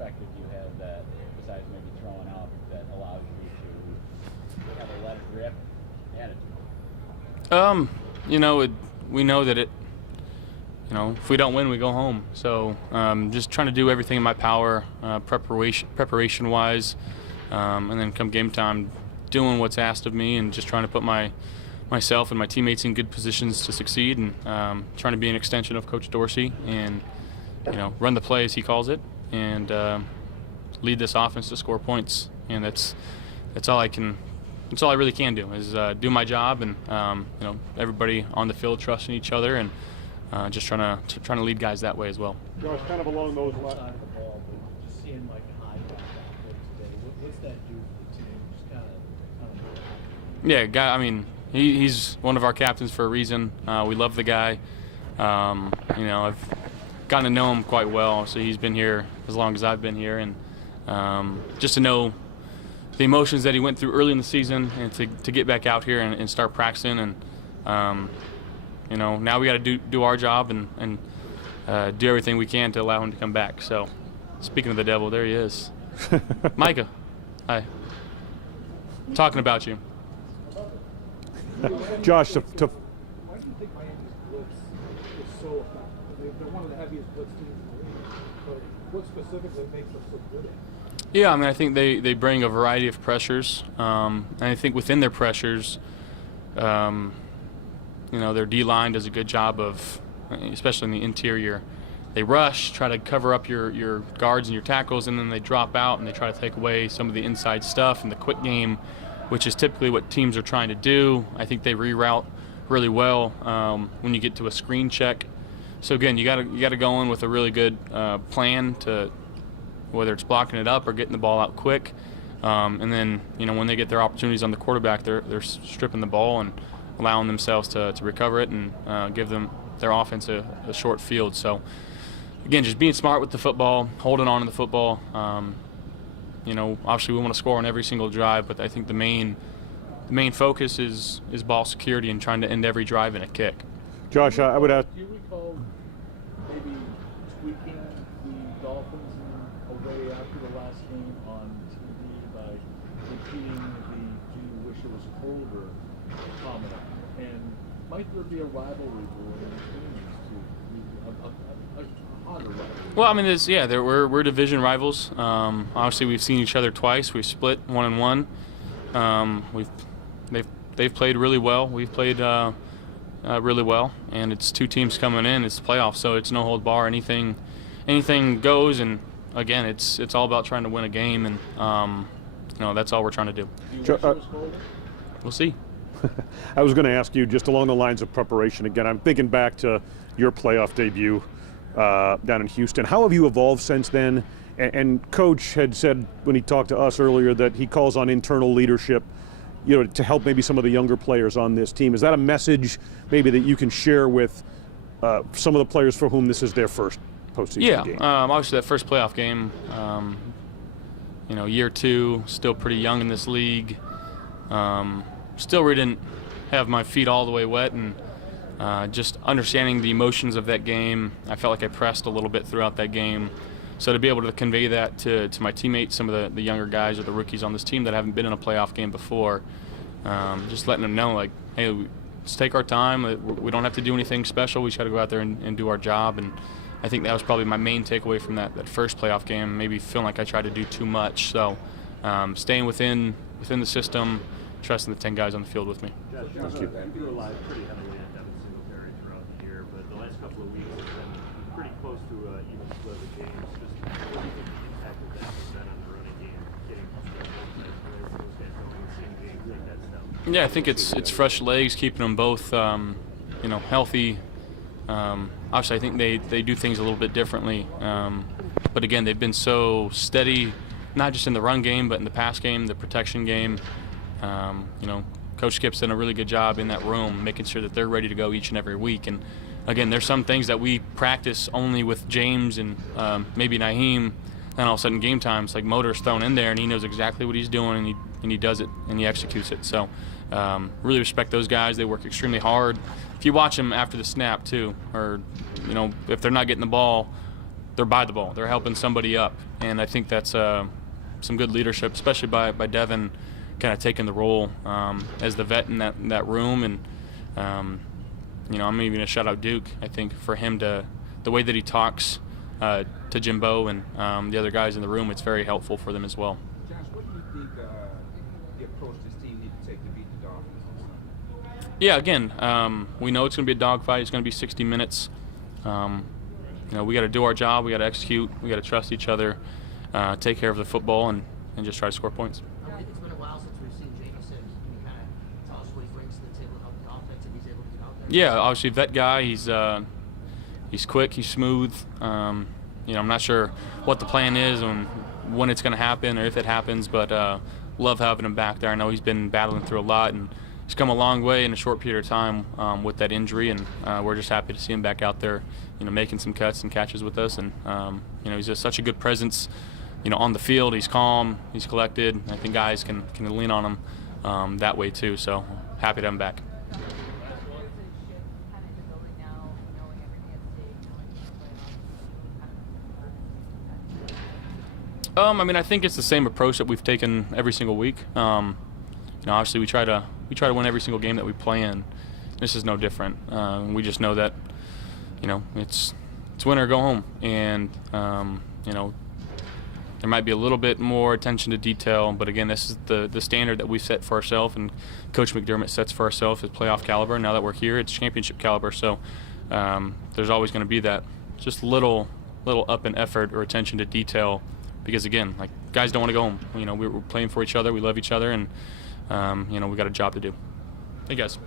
perspective do you have that, besides maybe throwing out, that allows you to have a let it rip attitude? We know that if we don't win, we go home. So just trying to do everything in my power, preparation-wise, and then come game time, doing what's asked of me and just trying to put myself and my teammates in good positions to succeed, and trying to be an extension of Coach Dorsey and run the play as he calls it, and lead this offense to score points. And that's all I really can do is do my job, and everybody on the field trusting each other, and just trying to lead guys that way as well. Josh, kind of along those lines. Side of the ball, but just seeing like a high back out there today, what's that do for the team? Just kind of. Yeah, he's one of our captains for a reason. We love the guy. I've gotten to know him quite well, so he's been here as long as I've been here, and just to know the emotions that he went through early in the season, and to get back out here and start practicing, and now we got to do our job and do everything we can to allow him to come back. So, speaking of the devil, there he is. Micah, hi. Talking about you. Josh, Why do you think Miami's blitz is so effective? They're one of the heaviest blitz teams in the league, but what specifically makes them so good at it? Yeah, I think they bring a variety of pressures, and I think within their pressures, their D-line does a good job of, especially in the interior, they rush, try to cover up your guards and your tackles, and then they drop out and they try to take away some of the inside stuff in the quick game, which is typically what teams are trying to do. I think they reroute really well when you get to a screen check. So again, you got to go in with a really good plan to, whether it's blocking it up or getting the ball out quick, and then when they get their opportunities on the quarterback, they're stripping the ball and allowing themselves to recover it and give them their offense a short field. So again, just being smart with the football, holding on to the football. Obviously we want to score on every single drive, but I think the main focus is ball security and trying to end every drive in a kick. Josh, I would ask. Do you recall maybe tweaking the Dolphins in a way after the last game on TV by repeating the "Do you wish it was colder" comment? And might there be a rivalry between these two, a hotter rivalry? Well, we're division rivals. Obviously, we've seen each other twice. We've split 1-1. They've played really well. We've played really well, and it's two teams coming in. It's the playoffs, so it's no hold bar. Anything goes, and again, it's all about trying to win a game, and that's all we're trying to do. We'll see. I was going to ask you just along the lines of preparation again. I'm thinking back to your playoff debut down in Houston. How have you evolved since then? And Coach had said when he talked to us earlier that he calls on internal leadership, to help maybe some of the younger players on this team. Is that a message maybe that you can share with some of the players for whom this is their first postseason game? Yeah, obviously that first playoff game, year two, still pretty young in this league. Still really didn't have my feet all the way wet, and just understanding the emotions of that game, I felt like I pressed a little bit throughout that game. So to be able to convey that to my teammates, some of the younger guys or the rookies on this team that haven't been in a playoff game before, just letting them know, like, hey, let's take our time. We don't have to do anything special. We just got to go out there and do our job. And I think that was probably my main takeaway from that first playoff game, maybe feeling like I tried to do too much. So staying within the system, trusting the 10 guys on the field with me. Thank you. You relied pretty heavily on Devin Singletary throughout the year, but the last couple of weeks have been pretty close to even split of the games. Just what do you think the impact of that has been on the running game, getting those guys going in the same game, like that stuff? Yeah, I think it's fresh legs, keeping them both healthy. Obviously, I think they do things a little bit differently, but again, they've been so steady, not just in the run game, but in the pass game, the protection game. Coach Skip's done a really good job in that room, making sure that they're ready to go each and every week. And again, there's some things that we practice only with James and maybe Naheem. Then all of a sudden, game time, it's like motor's thrown in there, and he knows exactly what he's doing, and he does it, and he executes it. So really respect those guys. They work extremely hard. If you watch them after the snap too, or if they're not getting the ball, they're by the ball. They're helping somebody up, and I think that's some good leadership, especially by Devin, kind of taking the role as the vet in that room. And I'm even gonna shout out Duke. I think for him the way that he talks to Jimbo and the other guys in the room, it's very helpful for them as well. Josh, what do you think the approach this team needs to take to beat the Dolphins? Yeah, again, we know it's going to be a dogfight. It's going to be 60 minutes. We got to do our job. We got to execute. We got to trust each other, take care of the football, and just try to score points. It's been a while since we've seen Jameson. Can you kind of tell us what he brings to the table to help the offense if he's able to get out there? Yeah, obviously vet guy. He's quick. He's smooth. I'm not sure what the plan is and when it's going to happen or if it happens, but love having him back there. I know he's been battling through a lot, and he's come a long way in a short period of time with that injury, and we're just happy to see him back out there, making some cuts and catches with us. And he's just such a good presence, on the field. He's calm, he's collected. I think guys can lean on him that way too. So happy to have him back. I think it's the same approach that we've taken every single week. Obviously we try to win every single game that we play in. This is no different. We just know that, it's win or go home, and there might be a little bit more attention to detail, but again, this is the standard that we set for ourselves, and Coach McDermott sets for ourselves as playoff caliber. Now that we're here, it's championship caliber. So there's always going to be that just little up in effort or attention to detail, because again, like, guys don't want to go home. We're playing for each other, we love each other, and we got a job to do. Hey guys.